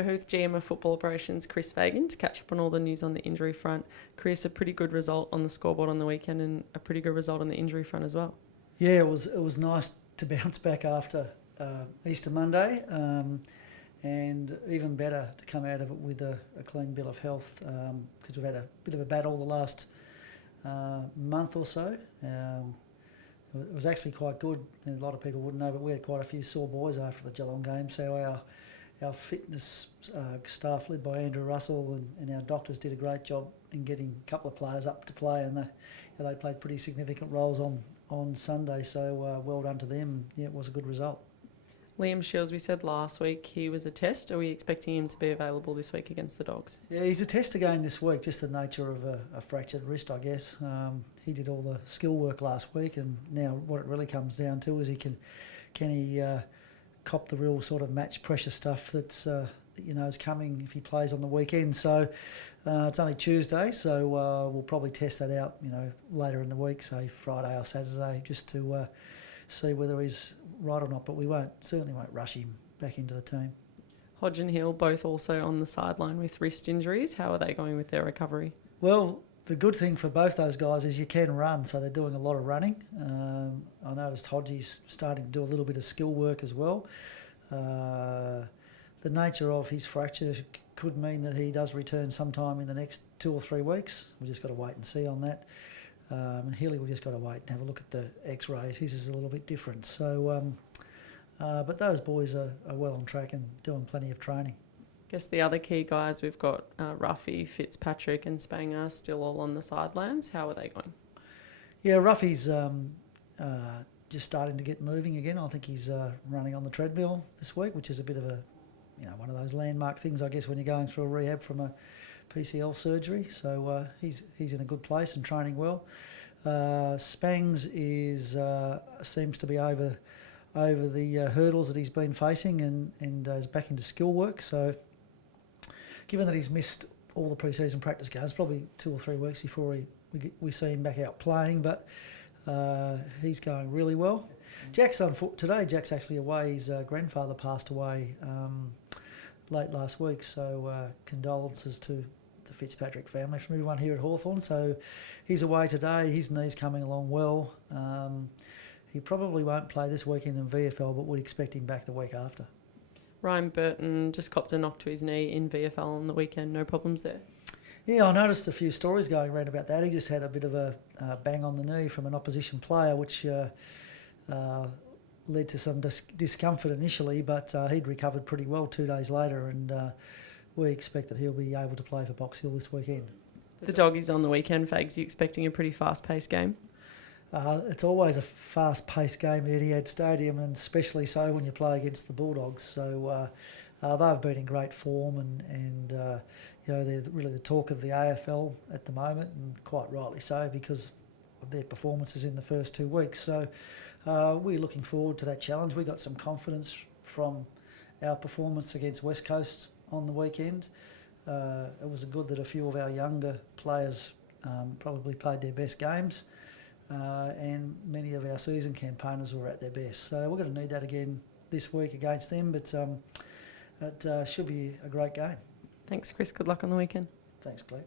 We're here with GM of Football Operations, Chris Fagan, to catch up on all the news on the injury front. Chris, a pretty good result on the scoreboard on the weekend and a pretty good result on the injury front as well. Yeah, it was nice to bounce back after Easter Monday, and even better to come out of it with a clean bill of health, because we've had a bit of a battle the last month or so. It was actually quite good. A lot of people wouldn't know, but we had quite a few sore boys after the Geelong game. So our fitness staff, led by Andrew Russell, and our doctors did a great job in getting a couple of players up to play, and they played pretty significant roles on Sunday. So well done to them. Yeah, it was a good result. Liam Shields, we said last week he was a test. Are we expecting him to be available this week against the Dogs? Yeah, he's a test again this week, just the nature of a fractured wrist, I guess. He did all the skill work last week, and now what it really comes down to is can he cop the real sort of match pressure stuff that's is coming if he plays on the weekend. So it's only Tuesday, so we'll probably test that out later in the week, say Friday or Saturday, just to see whether he's right or not. But we certainly won't rush him back into the team. Hodge and Hill both also on the sideline with wrist injuries. How are they going with their recovery? Well, the good thing for both those guys is you can run, so they're doing a lot of running. I noticed Hodgie's starting to do a little bit of skill work as well. The nature of his fracture could mean that he does return sometime in the next 2 or 3 weeks. We've just got to wait and see on that. And Healy, we've just got to wait and have a look at the X-rays. His is a little bit different. So, but those boys are well on track and doing plenty of training. I guess the other key guys, we've got Ruffy, Fitzpatrick and Spanger still all on the sidelines. How are they going? Yeah, Ruffy's just starting to get moving again. I think he's running on the treadmill this week, which is a bit of a, one of those landmark things, I guess, when you're going through a rehab from a PCL surgery. So he's in a good place and training well. Spangs seems to be over the hurdles that he's been facing and is back into skill work. So given that he's missed all the pre-season practice games, probably 2 or 3 weeks before we see him back out playing, but he's going really well. Today Jack's actually away. His grandfather passed away late last week, so condolences to the Fitzpatrick family from everyone here at Hawthorn. So he's away today. His knee's coming along well. He probably won't play this weekend in VFL, but we'd expect him back the week after. Ryan Burton just copped a knock to his knee in VFL on the weekend. No problems there? Yeah, I noticed a few stories going around about that. He just had a bit of a bang on the knee from an opposition player, which led to some discomfort initially, but he'd recovered pretty well 2 days later, and we expect that he'll be able to play for Box Hill this weekend. The Doggies on the weekend, Fags. You expecting a pretty fast-paced game? It's always a fast-paced game at Etihad Stadium, and especially so when you play against the Bulldogs. So they've been in great form, and they're really the talk of the AFL at the moment, and quite rightly so because of their performances in the first 2 weeks. So we're looking forward to that challenge. We got some confidence from our performance against West Coast on the weekend. It was good that a few of our younger players probably played their best games. And many of our season campaigners were at their best. So we're going to need that again this week against them, but it should be a great game. Thanks, Chris. Good luck on the weekend. Thanks, Claire.